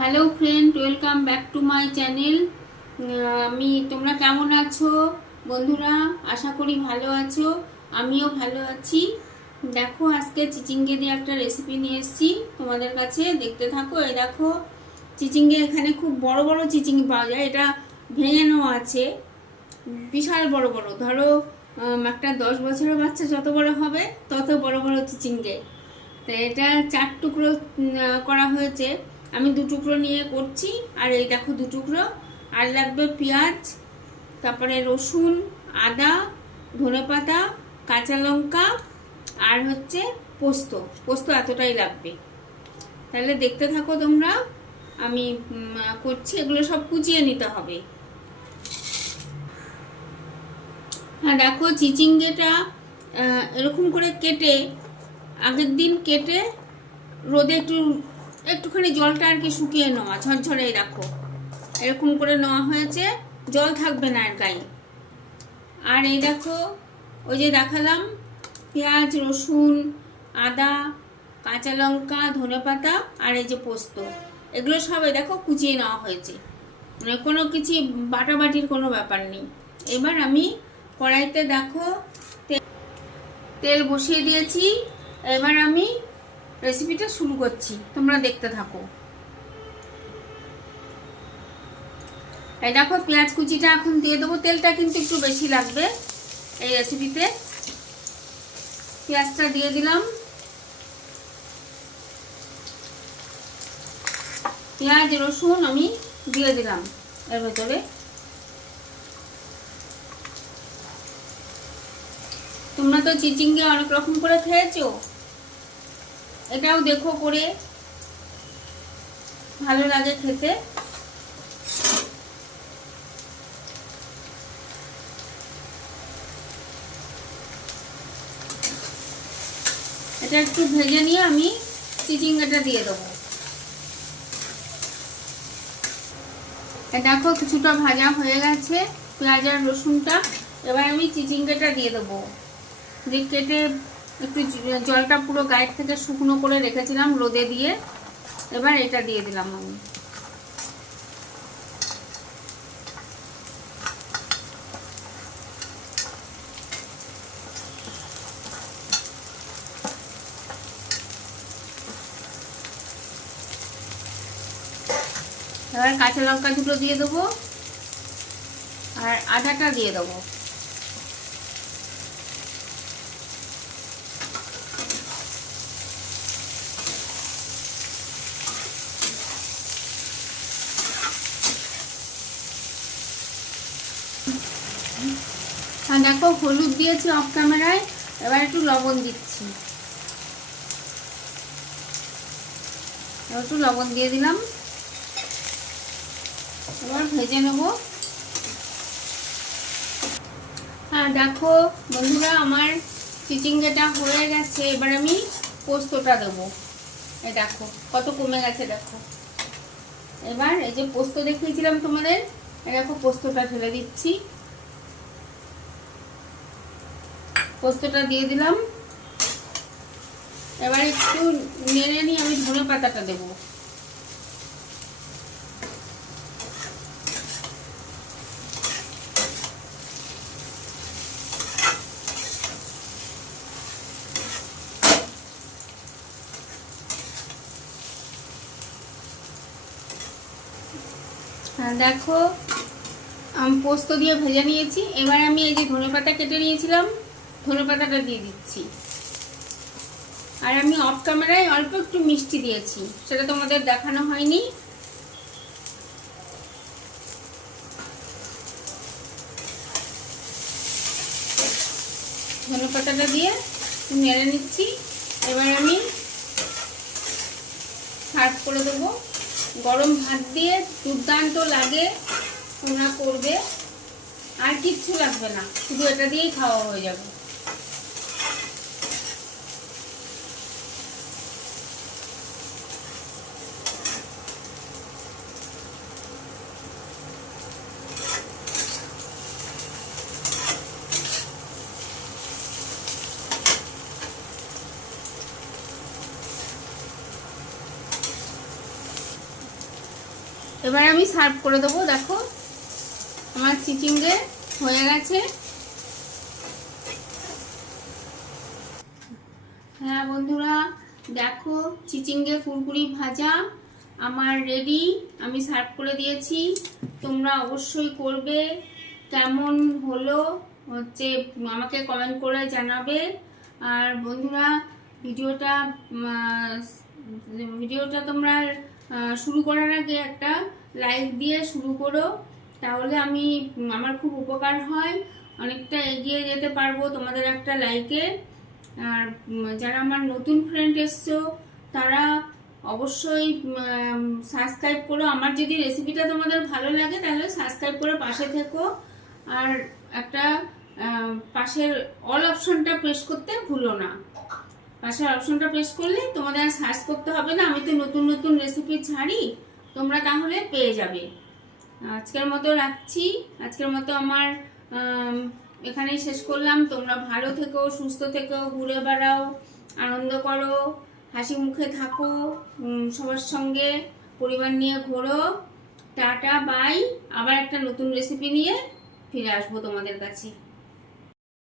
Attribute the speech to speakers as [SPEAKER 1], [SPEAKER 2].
[SPEAKER 1] Hello friend welcome back to my channel আমি, তোমরা কেমন আছো? বন্ধুরা, আশা করি ভালো আছো। আমিও ভালো আছি। দেখো, আজকে চিচিঙ্গে দিয়ে একটা রেসিপি নিয়ে এসেছি। তোমাদের কাছে দেখতে থাকো, এই দেখো। চিচিঙ্গে এখানে খুব বড় বড় চিচিঙ্গি পাওয়া যায়। এটা ভেঙে আছে। বিশাল বড় বড়। ধরো একটা দশ বছরের বাচ্চা যত বড় হবে, তত বড় বড় চিচিঙ্গে। তো এটা চার টুকরো করা হয়েছে। আমি দু টুকরো নিয়ে করছি, আর এই দেখো দু টুকরো। আর লাগবে পেঁয়াজ, তারপরে রসুন, আদা, ধনেপাতা, কাঁচা লঙ্কা, আর হচ্ছে পোস্ত। পোস্ত এতটাই লাগবে। তাহলে দেখতে থাকো তোমরা, আমি করছি, এগুলো সব কুচিয়ে নিতে হবে। হ্যাঁ দেখো চিচিঙ্গেটা এরকম করে কেটে, আগের দিন কেটে, রোদে একটু একটুখানি জলটা আর কি শুকিয়ে নেওয়া, ঝরঝরে রাখো এরকম করে নেওয়া হয়েছে, জল থাকবে না আর গায়ে। আর এই দেখো, ওই যে দেখালাম, পেঁয়াজ, রসুন, আদা, কাঁচা লঙ্কা, ধনেপাতা আর এই যে পোস্ত। এগুলো সব দেখো কুচিয়ে নেওয়া হয়েছে। মানে কোনো কিছু বাটাবাটির কোনো ব্যাপার নেই। এবার আমি কড়াইতে দেখো তেল বসিয়ে দিয়েছি। এবার আমি রেসিপিটা শুরু করছি। তোমরা দেখতে থাকো। এই দেখো, পেঁয়াজ কুচিটা এখন দিয়ে দেবো। তেলটা কিন্তু একটু বেশি লাগবে এই রেসিপিতে পেঁয়াজটা দিয়ে দিলাম। পেঁয়াজ, রসুন আমি দিয়ে দিলাম এর ভেতরে। তোমরা তো চিচিঙ্গে অনেক রকম করে খেয়েছো। এটাও দেখো করে। ভালো লাগে খেতে। এটা একটু ভেজে নিয়ে আমি চিচিঙ্গাটা দিয়ে দেবো। দেখো কিছুটা ভাজা হয়ে গেছে, পেঁয়াজ আর রসুনটা। এবার আমি চিচিঙ্গাটা দিয়ে দেবো। দিয়ে কেটে একটু জলটা পুরো গায়ের থেকে শুকনো করে রেখেছিলাম রোদে দিয়ে। এবার এটা দিয়ে দিলাম আমি। এবার কাঁচা লঙ্কা দুটো দিয়ে দেবো। আর আদাটা দিয়ে দেবো। আর দেখো, হলুদ দিয়েছি অফ ক্যামেরায় এবার একটু লবণ দিচ্ছি। একটু লবণ দিয়ে দিলাম। এবার ভেজে নেব। হ্যাঁ দেখো, বন্ধুরা, আমার চিচিঙ্গাটা হয়ে গেছে, এবার আমি পোস্তটা দেবো। এই দেখো, কত কমে গেছে, দেখো। এবার এই যে পোস্ত দেখিয়েছিলাম তোমাদের দেখো, পোস্তটা ঢেলে দিচ্ছি। পোস্তটা দিয়ে দিলাম। এবার একটু নেড়ে নিয়ে আমি ধনে পাতাটা দেবো। দেখো, আমি পোস্ত দিয়ে ভেজে নিয়েছি। এবার আমি এই যে ধনেপাতা কেটে নিয়েছিলাম। ধনেপাতাটা দিয়ে দিচ্ছি। আর আমি অফ ক্যামেরায় অল্প একটু মিষ্টি দিয়েছি, সেটা তোমাদের দেখানো হয়নি। ধনেপাতাটা দিয়ে নেড়ে নিচ্ছি। এবার আমি সার্ভ করে দেবো। গরম ভাত দিয়ে দুর্দান্ত লাগে, তোমরা করবে। আর কিচ্ছু লাগবে না, শুধু এটা দিয়েই খাওয়া হয়ে যাবে। এবার আমি সার্ভ করে দেবো, দেখো। আমার চিচিঙ্গে হয়ে গেছে। হ্যাঁ বন্ধুরা, দেখো, চিচিঙ্গে কুরকুরি ভাজা আমার রেডি আমি সার্ভ করে দিয়েছি। তোমরা অবশ্যই করবে। কেমন হলো, হচ্ছে, আমাকে কমেন্ট করে জানাবে। আর বন্ধুরা, ভিডিওটা ভিডিওটা তোমরা শুরু করার আগে একটা লাইক দিয়ে শুরু করো। তাহলে আমি, আমার খুব উপকার হয়। অনেকটা এগিয়ে যেতে পারব তোমাদের একটা লাইকে আর যারা আমার নতুন ফ্রেন্ড এসছো, তারা অবশ্যই সাবস্ক্রাইব করো। আমার যদি রেসিপিটা তোমাদের ভালো লাগে, তাহলে সাবস্ক্রাইব করে পাশে থেকো। আর একটা পাশের অল অপশনটা প্রেস করতে ভুলো না। পাশের অপশনটা প্রেস করলে তোমাদের আর সার্চ করতে হবে না। আমি তো নতুন নতুন রেসিপি ছাড়ি, তোমরা তাহলে পেয়ে যাবে। আজকের মতো রাখছি। আজকের মতো আমার এখানেই শেষ করলাম। তোমরা ভালো থেকো, সুস্থ থেকো, ঘুরে বেড়াও, আনন্দ করো, হাসি মুখে থাকো সবার সঙ্গে পরিবার নিয়ে ঘোরো। টাটা বাই আবার একটা নতুন রেসিপি নিয়ে ফিরে আসব তোমাদের কাছে।